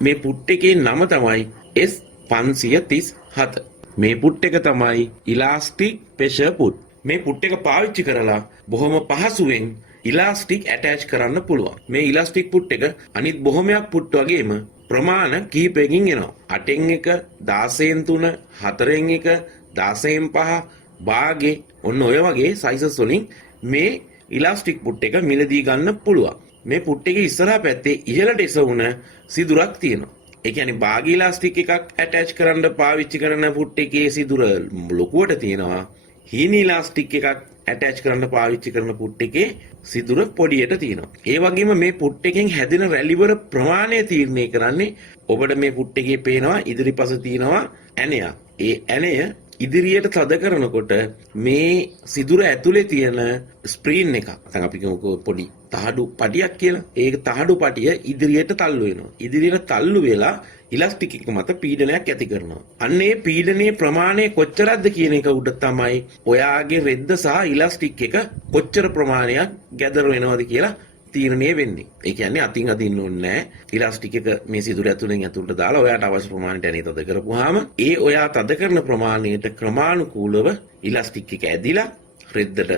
මේ පුට් එකේ නම තමයි S537. මේ පුට් එක තමයි ඉලාස්ටික් ප්‍රෙෂර් පුට්. මේ පුට් එක පාවිච්චි කරලා බොහොම පහසුවෙන් ඉලාස්ටික් ඇටච් කරන්න පුළුවන්. මේ ඉලාස්ටික් පුට් එක අනිත් බොහොමයක් පුට් වගේම ප්‍රමාණ කිහිපයකින් එනවා. 8න් 1, 16න් 3, 4න් 1, 16න් 5, භාගේ ඔන්න ඔය වගේ සයිසස් වලින් මේ ඉලාස්ටික් පුට් එක මිලදී ගන්න පුළුවන්. මේ පුට් එකේ ඉස්සරහා පැත්තේ ඉහළට එසවුන සිදුරක් තියෙනවා. ඒ කියන්නේ භාග ඉලාස්ටික් එකක් ඇටච් කරන්න පාවිච්චි කරන පුට් එකේ සිදුර ලොකුවට තියෙනවා. හීන ඉලාස්ටික් එකක් ඇටච් කරන්න පාවිච්චි කරන පුට් එකේ සිදුර පොඩියට තියෙනවා. ඒ වගේම මේ පුට් එකෙන් හැදෙන රැලිවල ප්‍රමාණය තීරණය කරන්නේ ඔබට මේ පුට් එකේ පේනවා ඉදිරිපස තියෙනවා ඇණයක්. ඒ ඇණය ඉදිරියට තද කරනකොට මේ සිදුර ඇතුලේ තියෙන ස්ප්‍රීන් එක නැත්නම් අපි කියමුකෝ පොඩි තහඩු පටියක් කියලා. ඒ තහඩු පටිය ඉදිරියට තල්ලු වෙනවා. ඉදිරියට තල්ලු වෙලා ඉලාස්ටික් එක මත පීඩනයක් ඇති කරනවා. අන්න ඒ පීඩනයේ ප්‍රමාණය කොච්චරක්ද කියන එක උඩ තමයි ඔයාගේ රෙද්ද සහ ඉලාස්ටික් එක කොච්චර ප්‍රමාණයක් ගැදර වෙනවද කියලා තීරණය වෙන්නේ. ඒ කියන්නේ අතින් අදින්න ඕනේ නැහැ. ඉලාස්ටික් එක මේ සිදුර ඇතුලෙන් ඇතුලට දාලා ඔයාට අවශ්‍ය ප්‍රමාණයට ඇනේ තද කරපුවාම ඒ ඔයා තද කරන ප්‍රමාණයට ක්‍රමානුකූලව ඉලාස්ටික් එක ඇදිලා රෙද්දට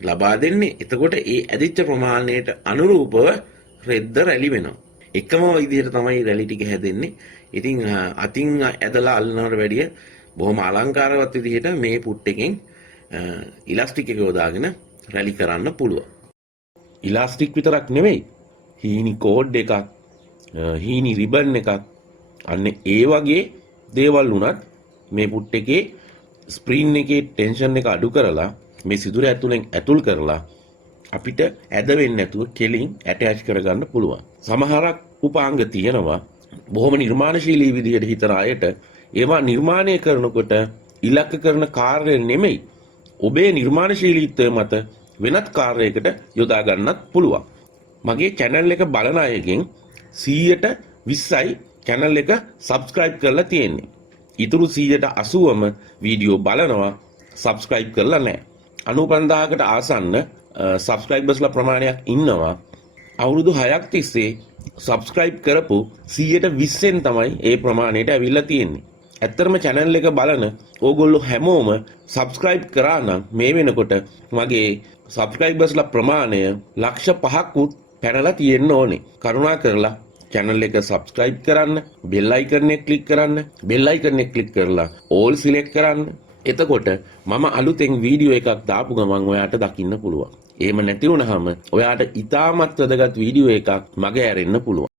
ලබා දෙන්නේ. එතකොට ඒ ඇදිච්ච ප්‍රමාණයට අනුරූපව රෙද්ද රැලි වෙනවා. එකම විදිහට තමයි රැලි ටික හැදෙන්නේ. ඉතින් අතින් ඇදලා අල්ලනවට වැඩිය බොහොම අලංකාරවත් විදිහට මේ පුට් එකෙන් ඉලාස්ටික් එක යොදාගෙන රැලි කරන්න පුළුවන්. ඉලාස්ටික් විතරක් නෙවෙයි, හීනි කෝඩ් එකක්, හීනි රිබන් එකක්, අන්න ඒ වගේ දේවල් උනත් මේ පුට් එකේ ස්ප්‍රීන් එකේ ටෙන්ෂන් එක අඩු කරලා මේ සිදුර ඇතුලෙන් ඇතුල් කරලා අපිට ඇද වෙන්නේ නැතුව කෙලින් ඇටච් කරගන්න පුළුවන්. සමහරක් උපාංග තියෙනවා බොහොම නිර්මාණශීලී විදිහට හිතන අයට ඒවා නිර්මාණය කරනකොට ඉලක්ක කරන කාර්ය නෙමෙයි ඔබේ නිර්මාණශීලීත්වය මත වෙනත් කාර්යයකට යොදා ගන්නත් පුළුවන්. මගේ channel එක බලන අයගෙන් 120යි channel එක subscribe කරලා තියෙන්නේ. ඊටු 180ම වීඩියෝ බලනවා subscribe කරලා නැහැ. 95000කට ආසන්න subscribersලා ප්‍රමාණයක් ඉන්නවා. අවුරුදු 6ක් තිස්සේ subscribe කරපු 120න් තමයි ඒ ප්‍රමාණයට ඇවිල්ලා තියෙන්නේ. ඇත්තරම channel එක බලන ඕගොල්ලෝ හැමෝම subscribe කරා නම් මේ වෙනකොට මගේ subscribersලා ප්‍රමාණය ලක්ෂ 5ක් උත් පැනලා තියෙන්න ඕනේ. කරුණා කරලා channel එක subscribe කරන්න, bell icon එක click කරන්න, bell icon එක click කරලා all select කරන්න. එතකොට මම අලුතෙන් වීඩියෝ එකක් දාපු ගමන් ඔයාට දකින්න පුළුවන්. එහෙම නැති වුනහම ඔයාට ඉතාමත් වැදගත් වීඩියෝ එකක් මගේ ඇරෙන්න පුළුවන්.